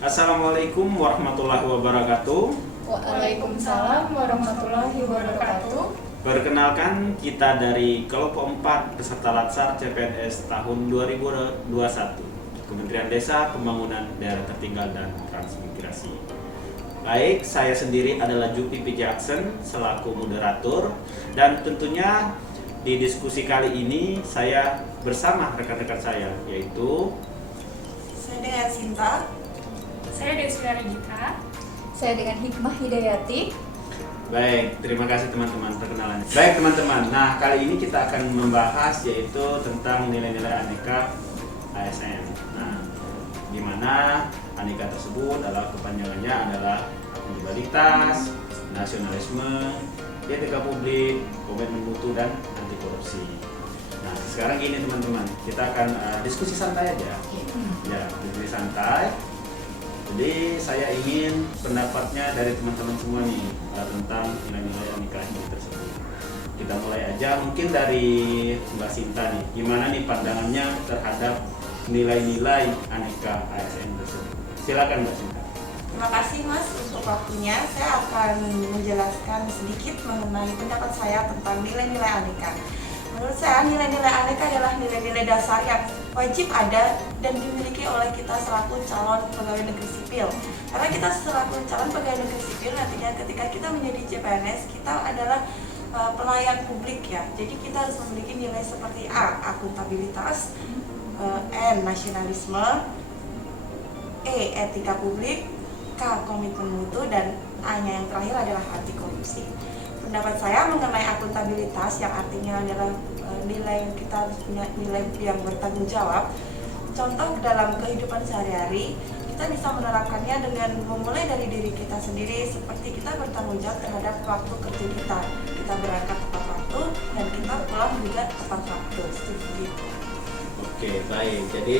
Assalamualaikum warahmatullahi wabarakatuh. Waalaikumsalam warahmatullahi wabarakatuh. Perkenalkan, kita dari kelompok 4 peserta Latsar CPNS tahun 2021, Kementerian Desa, Pembangunan Daerah Tertinggal dan Transmigrasi. Baik, saya sendiri adalah Jupi P. Jackson selaku moderator, dan tentunya di diskusi kali ini saya bersama rekan-rekan saya, yaitu saya dengan Sinta, Saya Deswira Gita. Saya dengan Hikmah Hidayati. Baik, terima kasih teman-teman perkenalan. Baik teman-teman, nah kali ini kita akan membahas yaitu tentang nilai-nilai aneka ASN. Nah, di mana aneka tersebut adalah kepanjangannya adalah akuntabilitas, nasionalisme, etika publik, komitmen mutu dan anti korupsi. Nah, sekarang gini teman-teman, kita akan diskusi santai aja. Ya, diskusi santai. Jadi saya ingin pendapatnya dari teman-teman semua nih tentang nilai-nilai aneka ini tersebut. Kita mulai aja mungkin dari Mbak Sinta nih. Gimana nih pandangannya terhadap nilai-nilai aneka ASN tersebut? Silakan Mbak Sinta. terima kasih Mas untuk waktunya. Saya akan menjelaskan sedikit mengenai pendapat saya tentang nilai-nilai aneka. Menurut saya nilai-nilai aneka adalah nilai-nilai dasar yang wajib ada dan dimiliki oleh kita selaku calon pegawai negeri sipil. Karena kita selaku calon pegawai negeri sipil nantinya ketika kita menjadi CPNS, kita adalah pelayan publik ya. Jadi kita harus memiliki nilai seperti A, akuntabilitas, N, nasionalisme, E, etika publik, K, komitmen mutu, dan A-nya yang terakhir adalah anti korupsi. Pendapat saya mengenai akuntabilitas yang artinya adalah nilai kita harus punya nilai yang bertanggung jawab. Contoh dalam kehidupan sehari-hari kita bisa menerapkannya dengan memulai dari diri kita sendiri, seperti kita bertanggung jawab terhadap waktu kerja kita. Kita berangkat tepat waktu dan kita pulang juga tepat waktu. Seperti itu. Oke, baik. Jadi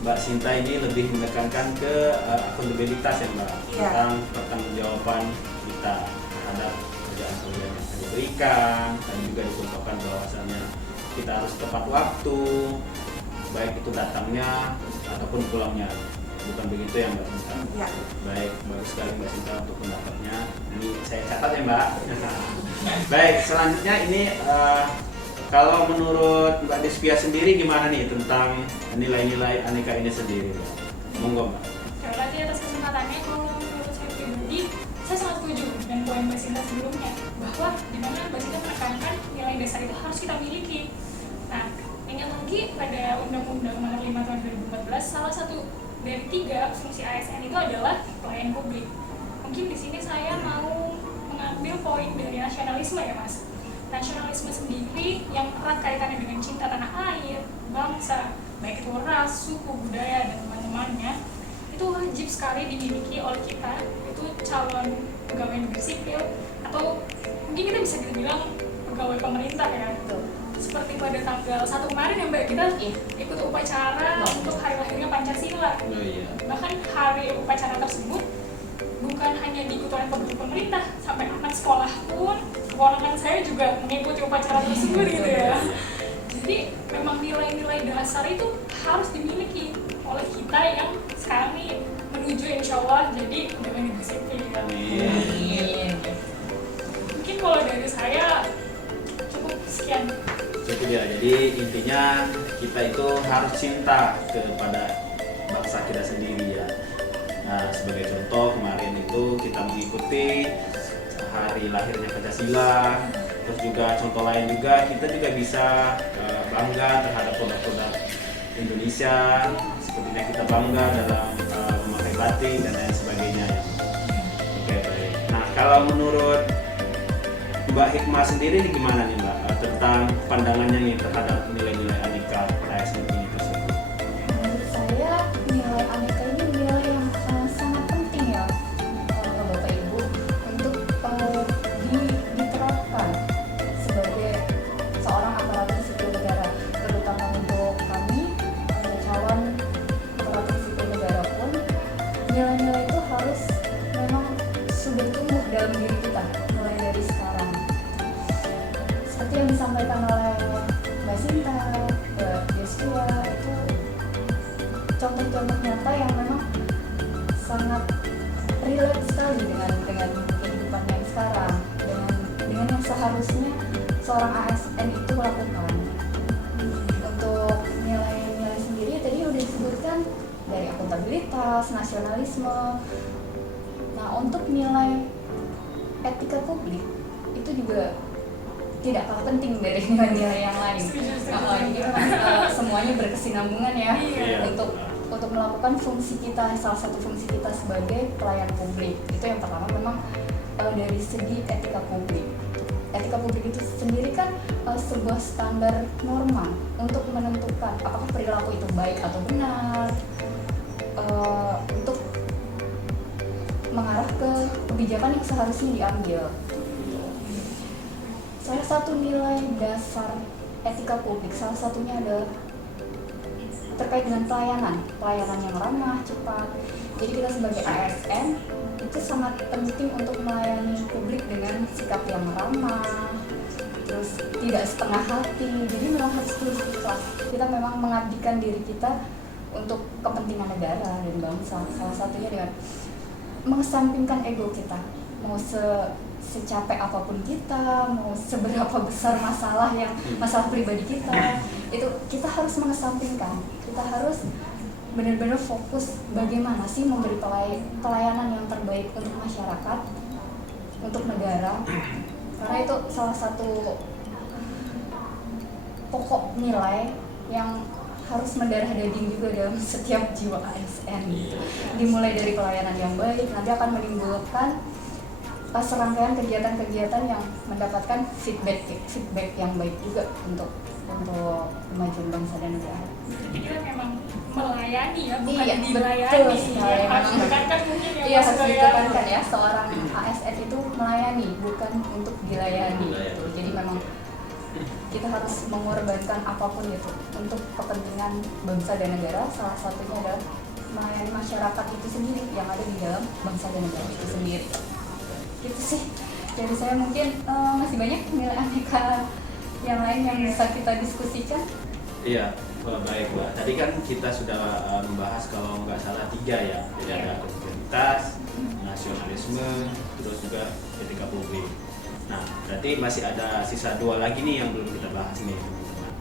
Mbak Sinta ini lebih menekankan ke akuntabilitas ya Mbak, Iya. tentang pertanggungjawaban kita terhadap kerjaan-kerjaan yang akan diberikan, dan juga dicontohkan bahwasannya kita harus tepat waktu, baik itu datangnya ataupun pulangnya. Bukan begitu ya Mbak Sinta? Ya. Baik, bagus sekali Mbak Sinta untuk pendapatnya. Ini saya catat ya Mbak. Baik, selanjutnya ini kalau menurut Mbak Desvia sendiri gimana nih tentang nilai-nilai aneka ini sendiri? Monggo Mbak. Terima kasih atas kesempatannya. Kalau menurut saya pribadi, saya sangat setuju dengan poin Mbak Sinta sebelumnya, bahwa di mana Mbak Sinta menekankan nilai dasar itu harus kita miliki. Nah, ingat lagi pada Undang-Undang Nomor 5 Tahun 2014, salah satu dari 3 fungsi ASN itu adalah pelayan publik. Mungkin di sini saya mau mengambil poin dari nasionalisme ya Mas. Nasionalisme sendiri yang erat kaitannya dengan cinta tanah air, bangsa, baik itu ras, suku, budaya, dan teman-temannya, itu wajib sekali dimiliki oleh kita, itu calon pegawai negeri sipil, atau mungkin kita bisa bilang pegawai pemerintah ya. Seperti pada tanggal 1 kemarin ya Mbak, kita ikut upacara untuk hari lahirnya Pancasila. Oh iya. Bahkan hari upacara tersebut bukan hanya diikuti oleh pemerintah, sampai anak sekolah pun, keponakan saya juga mengikuti upacara tersebut gitu ya. Jadi memang nilai-nilai dasar itu harus dimiliki oleh kita yang sekarang nih menuju insya Allah jadi pegawai negeri sipil. Amin. Mungkin kalau dari saya cukup sekian. Cukup ya. Jadi intinya kita itu harus cinta kepada bangsa kita sendiri ya. Nah, sebagai contoh kemarin itu kita mengikuti hari lahirnya Pancasila. Terus juga contoh lain juga kita juga bisa bangga terhadap produk-produk Indonesia. Sepertinya kita bangga dalam memakai batik dan lain sebagainya. Oke, baik. Nah, kalau menurut Mbak Hikmah sendiri ini gimana nih Mbak tentang pandangannya nih terhadap nilai-nilai aneka ASN ini tersebut? Menurut saya nilai aneka ini nilai yang sangat penting ya Bapak Ibu untuk diterapkan sebagai seorang aparatur sipil negara, terutama untuk kami calon aparatur sipil negara pun nilai-nilai itu harus memang sudah tumbuh dalam diri kita mulai dari sekarang. Seperti yang disampaikan oleh Mbak Sinta, Mbak Desvia, itu contoh-contoh nyata yang memang sangat relate sekali dengan kehidupan yang sekarang, dengan yang seharusnya seorang ASN itu lakukan. Untuk nilai-nilai sendiri tadi udah disebutkan dari akuntabilitas, nasionalisme. Nah, untuk nilai etika publik itu juga tidak kalah penting dari nilai-nilai yang lain. Jadi memang semuanya berkesinambungan ya. Iya. Untuk melakukan fungsi kita, salah satu fungsi kita sebagai pelayan publik. Itu yang pertama memang dari segi etika publik. Etika publik itu sendiri kan sebuah standar norma untuk menentukan apakah perilaku itu baik atau benar, untuk mengarah ke kebijakan yang seharusnya diambil. Salah satu nilai dasar etika publik, salah satunya adalah terkait dengan pelayanan yang ramah, cepat. Jadi kita sebagai ASN itu sangat penting untuk melayani publik dengan sikap yang ramah, terus tidak setengah hati. Jadi memang harus tulus ikhlas. Kita memang mengabdikan diri kita untuk kepentingan negara dan bangsa. Salah satunya dengan mengesampingkan ego kita. Mau secapek apapun kita, mau seberapa besar masalah pribadi kita, itu kita harus mengesampingkan. Kita harus benar-benar fokus bagaimana sih memberi pelayanan yang terbaik untuk masyarakat, untuk negara. Karena itu salah satu pokok nilai yang harus mendarah daging juga dalam setiap jiwa ASN. Dimulai dari pelayanan yang baik, nanti akan menimbulkan serangkaian kegiatan-kegiatan yang mendapatkan feedback yang baik juga untuk kemajuan bangsa dan negara. Jadi kita memang melayani ya, bukan Iya, dilayani. betul sekali. Harus ditekankan mungkin ya. Iya, Mas harus Bayan. ditekankan ya, seorang ASN itu melayani, bukan untuk dilayani. Jadi memang kita harus mengorbankan apapun itu untuk kepentingan bangsa dan negara. Salah satunya adalah melayani masyarakat itu sendiri yang ada di dalam bangsa dan negara itu sendiri. Gitu sih. Jadi saya mungkin masih banyak nilai aneka yang lain yang bisa kita diskusikan. Iya, baik Mbak. Tadi kan kita sudah membahas kalau nggak salah 3 ya. Jadi ada akuntabilitas, nasionalisme, terus juga etika publik. Nah, berarti masih ada sisa 2 lagi nih yang belum kita bahas nih, teman-teman.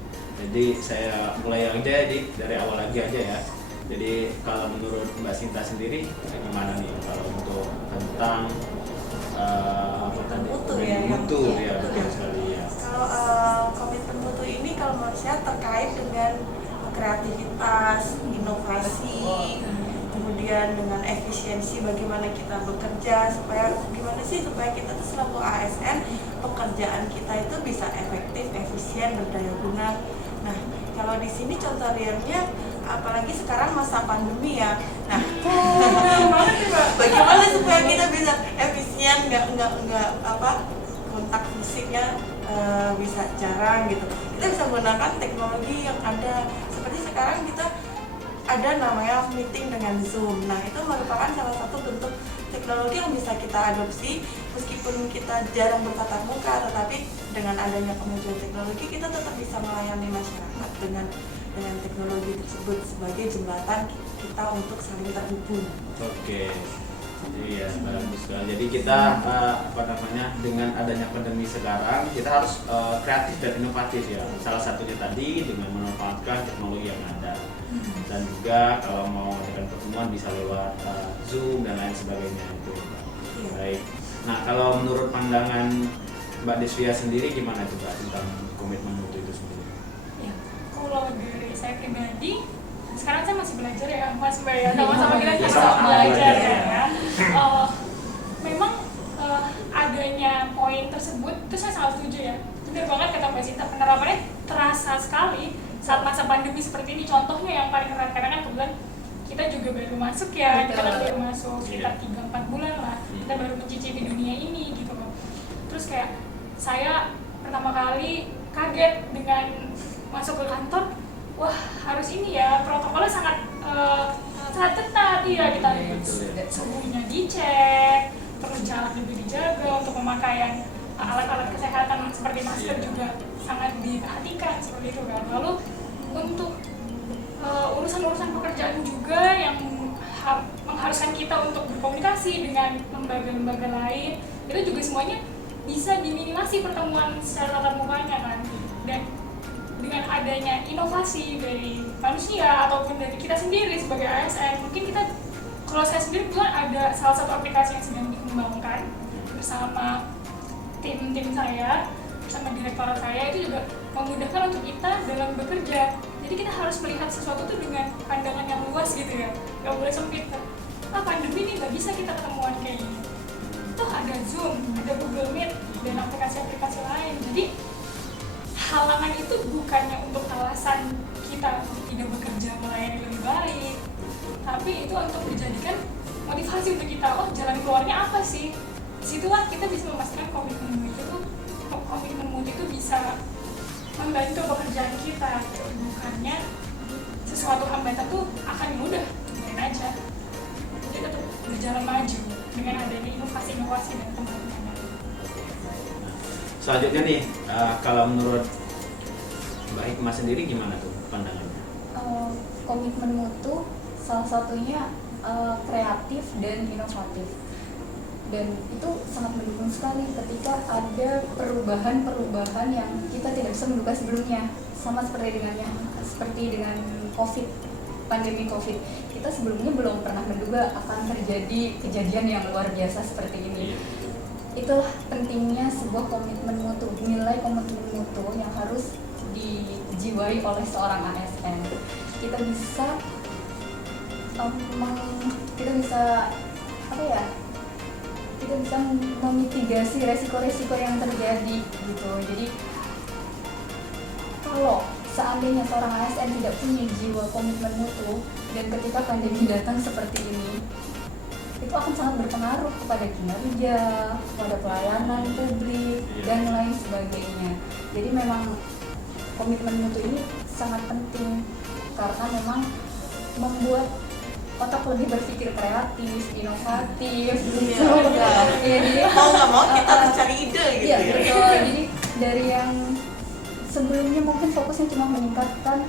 Jadi saya mulai aja dari awal lagi aja ya. Jadi kalau menurut Mbak Sinta sendiri gimana nih kalau untuk tentang mutu ya, mutu ya, betul sekali ya. Kalau komitmen mutu ini kalau menurut saya terkait dengan kreativitas, inovasi, kemudian dengan efisiensi bagaimana kita bekerja supaya kita tuh selaku ASN pekerjaan kita itu bisa efektif, efisien, berdaya guna. Nah, kalau di sini contoh realnya apalagi sekarang masa pandemi ya. Nah, bagaimana supaya kita bisa efisien, nggak kontak fisiknya bisa jarang gitu. Kita bisa menggunakan teknologi yang ada. Seperti sekarang kita ada namanya meeting dengan Zoom. Nah, itu merupakan salah satu bentuk teknologi yang bisa kita adopsi meskipun kita jarang bertatap muka, tetapi dengan adanya kemajuan teknologi kita tetap bisa melayani masyarakat dengan teknologi tersebut sebagai jembatan kita untuk saling terhubung. Oke. Iya, bagus sekali. Jadi kita dengan adanya pandemi sekarang kita harus kreatif dan inovatif ya. Salah satunya tadi dengan memanfaatkan teknologi yang ada. Dan juga kalau mau adakan pertemuan bisa lewat Zoom dan lain sebagainya itu. Iya. Baik. Nah, kalau menurut pandangan Mbak Desvia sendiri gimana tuh Mbak tentang komitmen mutu itu sendiri? Ya, kalau dari saya pribadi, sekarang saya masih belajar ya Mas Bayan, sama-sama kita Ya, sama sama belajar belajar, ya. Memang adanya poin tersebut itu saya sangat setuju ya. Benar banget kata Mbak Sinta, penerapannya terasa sekali saat masa pandemi seperti ini. Contohnya yang paling keren karena kan kebetulan kita juga baru masuk ya, kita kan baru masuk sekitar 3-4 bulan lah, kita baru mencicipi dunia ini gitu loh. Terus kayak saya pertama kali kaget dengan masuk ke kantor, wah harus ini ya, protokolnya sangat ketat ya, kita suhunya dicek, terus jarak juga dijaga, untuk pemakaian alat-alat kesehatan seperti masker juga sangat diperhatikan seperti itu kan. Lalu untuk urusan-urusan pekerjaan juga yang harus mengharuskan kita untuk berkomunikasi dengan lembaga-lembaga lain, itu juga semuanya bisa diminimasi pertemuan secara tatap mukanya kan. Dan dengan adanya inovasi dari manusia ataupun dari kita sendiri sebagai ASN, mungkin kita, kalau saya sendiri kebetulan ada salah satu aplikasi yang sedang dikembangkan bersama tim saya, sama direktorat saya, itu juga memudahkan untuk kita dalam bekerja. Jadi kita harus melihat sesuatu tuh dengan pandangan yang luas gitu ya, nggak boleh sempit. Pandemi ini nggak bisa kita ketemuan kayak gini. Tuh ada Zoom, ada Google Meet, dan aplikasi-aplikasi lain. Jadi halangan itu bukannya untuk alasan kita untuk tidak bekerja melayani lebih baik, tapi itu untuk dijadikan motivasi untuk kita, oh jalan keluarnya apa sih? Disitulah kita bisa memastikan komitmen mutu itu bisa membantu pekerjaan kita, bukannya sesuatu hambatan tuh akan mudah, biarin aja. Jadi tetap berjalan maju dengan adanya inovasi dan pembangunan. Selanjutnya nih, kalau menurut Mbak Hikmah sendiri gimana tuh pandangannya? Komitmen mutu salah satunya kreatif dan inovatif, dan itu sangat mendukung sekali ketika ada perubahan yang kita tidak bisa menduga sebelumnya, sama seperti dengan pandemi COVID. Kita sebelumnya belum pernah menduga akan terjadi kejadian yang luar biasa seperti ini. Itulah pentingnya sebuah komitmen mutu, nilai komitmen mutu yang harus dijiwai oleh seorang ASN. Kita bisa memitigasi resiko-resiko yang terjadi gitu. Jadi kalau seandainya seorang ASN tidak punya jiwa komitmen mutu, dan ketika pandemi datang seperti ini, itu akan sangat berpengaruh kepada kinerja, kepada pelayanan publik, dan lain sebagainya. Jadi memang komitmen mutu ini sangat penting, karena memang membuat otak lebih berpikir kreatif, inovatif, gitu. Jadi mau nggak mau kita harus cari ide gitu. Iya, betul. Jadi dari yang sebelumnya mungkin fokusnya cuma meningkatkan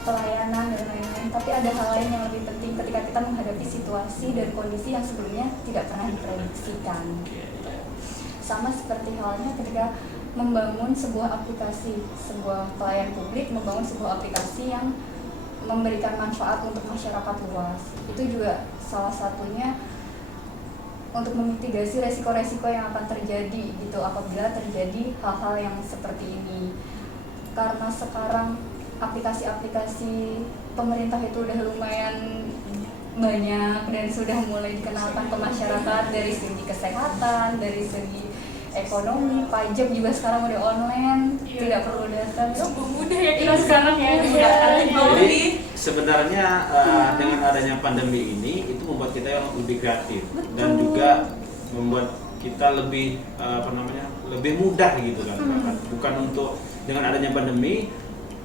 pelayanan dan lain-lain, tapi ada hal lain yang lebih penting ketika kita menghadapi situasi dan kondisi yang sebelumnya tidak pernah diprediksikan. Sama seperti halnya ketika membangun sebuah aplikasi, sebuah pelayan publik membangun sebuah aplikasi yang memberikan manfaat untuk masyarakat luas. Itu juga salah satunya untuk memitigasi resiko-resiko yang akan terjadi gitu apabila terjadi hal-hal yang seperti ini. Karena sekarang aplikasi-aplikasi pemerintah itu udah lumayan banyak dan sudah mulai dikenalkan ke masyarakat dari segi kesehatan, dari segi ekonomi, pajak juga sekarang udah online, tidak perlu datang. Sungguh mudah ya kita sekarang ya. Jadi sebenarnya dengan adanya pandemi ini itu membuat kita yang lebih kreatif. Betul. Dan juga membuat kita lebih lebih mudah gitu kan. Bukan untuk dengan adanya pandemi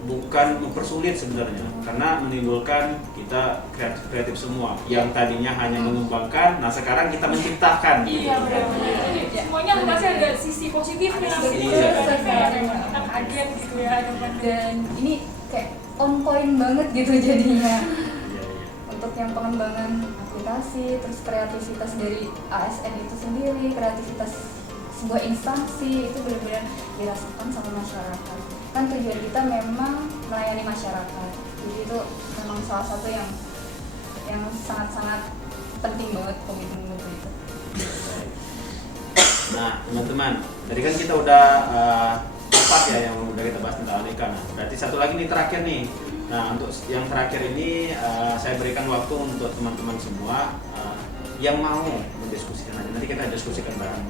bukan mempersulit sebenarnya, karena menimbulkan kita kreatif semua yang tadinya hanya mengembangkan, nah sekarang kita menciptakan. Iya benar-benar. Jadi semuanya pasti ada sisi positifnya. Kita kaget gitu ya. Dan ini kayak on point banget gitu jadinya. Untuk yang pengembangan aplikasi, terus kreativitas dari ASN itu sendiri, kreativitas sebuah instansi itu benar-benar dirasakan sama masyarakat. Kan tujuan kita memang melayani masyarakat, jadi itu memang salah satu yang sangat-sangat penting banget komitmen mutu itu. Nah teman-teman, tadi kan kita udah 4 ya yang udah kita bahas tentang Aneka. Nah, berarti satu lagi nih terakhir nih. Nah untuk yang terakhir ini saya berikan waktu untuk teman-teman semua yang mau mendiskusikan aja. Nanti kita diskusikan bareng.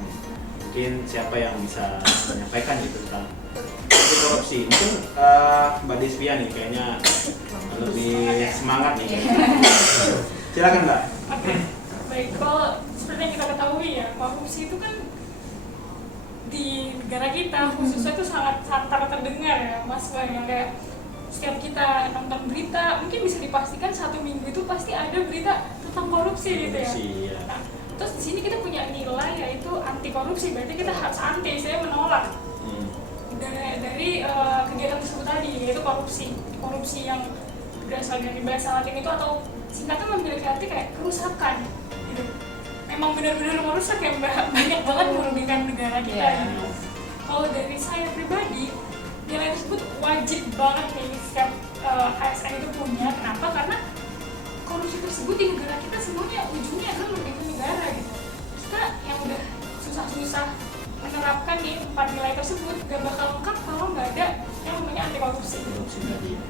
Mungkin siapa yang bisa menyampaikan gitu tentang korupsi. Mungkin Mbak Desvia nih kayaknya lebih semangat nih. Silakan Mbak. Oke. Baik, kalau seperti yang kita ketahui ya, korupsi itu kan di negara kita khususnya itu sangat santer terdengar ya Mas Wah, yang kayak setiap kita nonton berita mungkin bisa dipastikan 1 minggu itu pasti ada berita tentang korupsi gitu ya. Nah, terus di sini kita punya nilai yaitu anti korupsi, berarti kita harus anti, saya menolak dari kegiatan tersebut tadi, yaitu korupsi yang berasal dari bahasa Latin itu atau singkatnya memiliki arti kayak kerusakan. gitu. Emang benar-benar merusak ya Mbak, banyak banget merugikan negara kita gitu. Kalau dari saya pribadi, nilai tersebut wajib banget nih setiap ASN itu punya. Kenapa? Karena korupsi tersebut di negara kita semuanya ujungnya adalah merugikan negara gitu. Kita yang udah susah-susah menerapkan nih 4 nilai tersebut gak bakal lengkap kalau nggak ada yang namanya anti korupsi.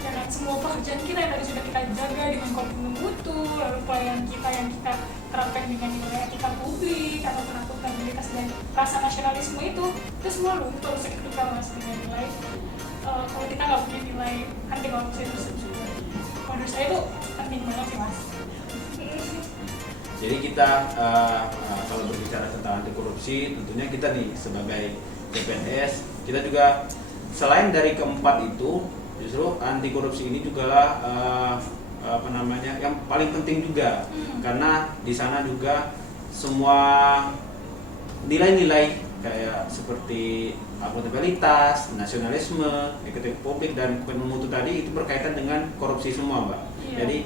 Karena semua pekerjaan kita yang tadi sudah kita jaga dengan komitmen mutu, lalu pelayanan kita yang kita terapkan dengan nilai etika publik atau akuntabilitas dan rasa nasionalisme itu semua luntur seketika mas dengan nilai kalau kita nggak punya nilai anti korupsi tersebut. Menurut saya itu penting banget sih mas. Jadi kita kalau berbicara tentang anti korupsi, tentunya kita nih sebagai CPNS, kita juga selain dari keempat itu, justru anti korupsi ini juga yang paling penting juga, karena di sana juga semua nilai-nilai kayak seperti akuntabilitas, nasionalisme, etika publik dan komitmen mutu tadi itu berkaitan dengan korupsi semua, Mbak. Iya. Jadi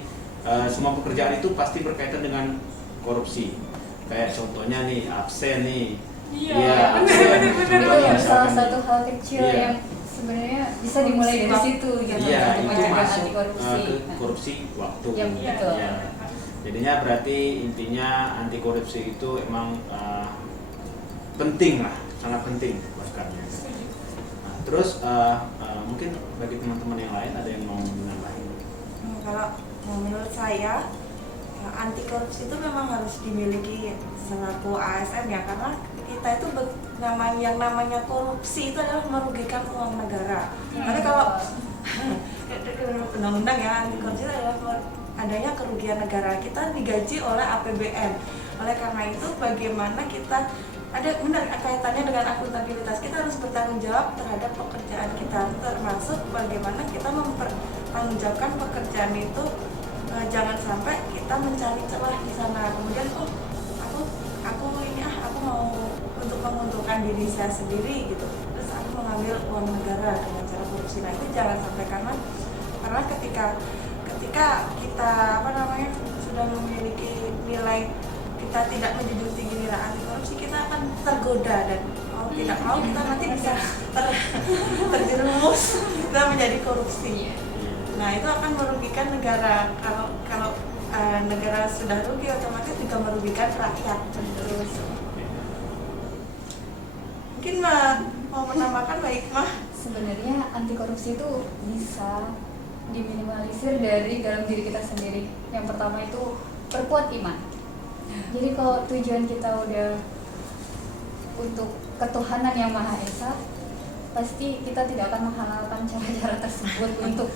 semua pekerjaan itu pasti berkaitan dengan korupsi. Kayak contohnya nih absen nih. Iya, absen. Itu Contohnya salah misalkan satu hal kecil Iya. yang sebenarnya bisa dimulai dari situ gitu iya, untuk itu mencegah masuk anti korupsi. ke korupsi waktu. Iya, betul. Iya. Jadinya berarti intinya anti korupsi itu emang penting lah, sangat penting buat kami. Nah, terus mungkin bagi teman-teman yang lain ada yang mau menambahin? Kalau menurut saya anti korupsi itu memang harus dimiliki selaku ASN ya, karena kita itu yang namanya korupsi itu adalah merugikan uang negara. Tapi kalau undang-undang ya, anti korupsi itu adalah adanya kerugian negara, kita digaji oleh APBN. Oleh karena itu bagaimana kita ada benar kaitannya dengan akuntabilitas, kita harus bertanggung jawab terhadap pekerjaan kita, termasuk bagaimana kita mempertanggungjawabkan pekerjaan itu. Jangan sampai kita mencari celah di sana, kemudian aku mau untuk menguntungkan diri saya sendiri gitu, terus aku mengambil uang negara dengan cara korupsi. Nah itu jangan sampai, karena ketika kita sudah memiliki nilai, kita tidak menjunjung tinggi nilai anti korupsi, kita akan tergoda dan mau tidak mau kita nanti bisa terjerumus dan menjadi korupsi. Nah itu akan merugikan negara. Kalau negara sudah rugi, otomatis juga merugikan rakyat. Terus mungkin mau menambahkan Mbak Hikmah? Sebenarnya anti korupsi itu bisa diminimalisir dari dalam diri kita sendiri. Yang pertama itu perkuat iman. Jadi kalau tujuan kita udah untuk ketuhanan yang Maha Esa, pasti kita tidak akan menghalalkan cara-cara tersebut untuk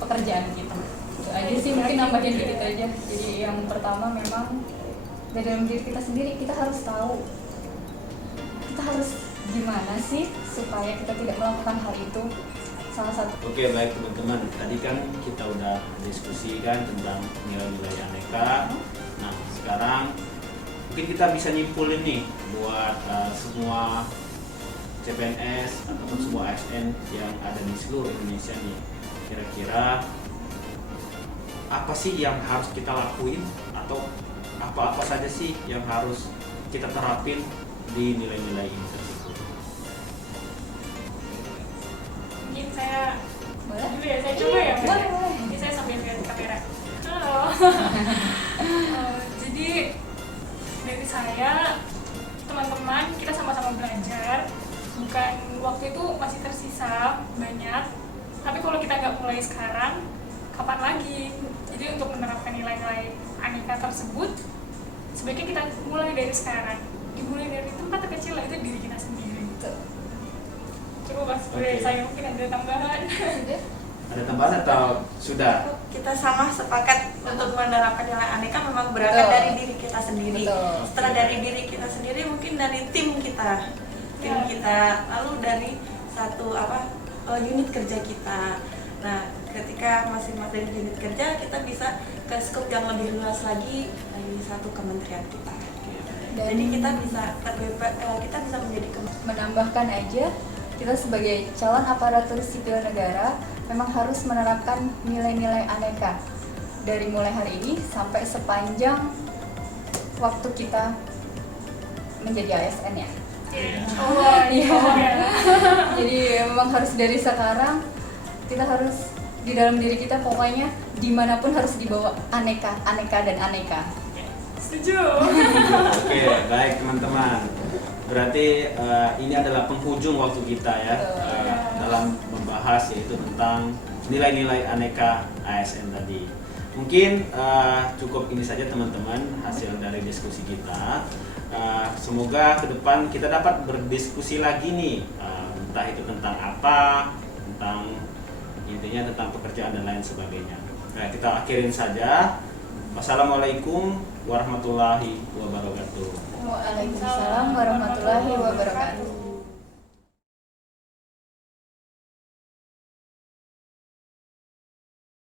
pekerjaan kita. Itu aja sih, mungkin nambahin dikit aja. Jadi yang pertama memang dari dalam diri kita sendiri, kita harus tahu kita harus gimana sih supaya kita tidak melakukan hal itu. Salah satu. Oke, baik teman-teman, tadi kan kita udah diskusikan tentang nilai-nilai aneka. Nah sekarang mungkin kita bisa nyimpulin nih buat semua CPNS ataupun semua ASN yang ada di seluruh Indonesia nih, kira-kira apa sih yang harus kita lakuin atau apa-apa saja sih yang harus kita terapin di nilai-nilai ini tersebut? Mungkin saya Boleh? dulu ya, saya coba ya. Boleh. Jadi saya sambil lihat kamera. Halo. Jadi dari saya, teman-teman, kita sama-sama belajar. Bukan waktu itu masih tersisa banyak, tapi kalau kita nggak mulai sekarang, kapan lagi? Jadi untuk menerapkan nilai-nilai aneka tersebut, sebaiknya kita mulai dari sekarang. Dimulai dari tempat terkecil, itu diri kita sendiri. Coba mas, dari saya mungkin ada tambahan. Ada tambahan atau sudah? Kita sama sepakat untuk menerapkan nilai aneka memang berangkat Betul. dari diri kita sendiri. Betul. Setelah dari diri kita sendiri, mungkin dari tim kita, lalu dari satu unit kerja kita. Nah, ketika masing-masing unit kerja, kita bisa ke skop yang lebih luas lagi dari satu kementerian kita. Dan Jadi kita bisa menjadi menambahkan aja, kita sebagai calon aparatur sipil negara memang harus menerapkan nilai-nilai aneka dari mulai hari ini sampai sepanjang waktu kita menjadi ASN ya. Oh iya. Jadi memang harus dari sekarang kita harus di dalam diri kita pokoknya dimanapun harus dibawa aneka dan aneka. Setuju. Oke, baik teman-teman. Berarti ini adalah penghujung waktu kita ya dalam membahas yaitu tentang nilai-nilai aneka ASN tadi. Mungkin cukup ini saja teman-teman hasil dari diskusi kita. Semoga ke depan kita dapat berdiskusi lagi nih, entah itu tentang apa, tentang intinya tentang pekerjaan dan lain sebagainya. Nah, kita akhirin saja. Wassalamualaikum warahmatullahi wabarakatuh. Waalaikumsalam warahmatullahi wabarakatuh.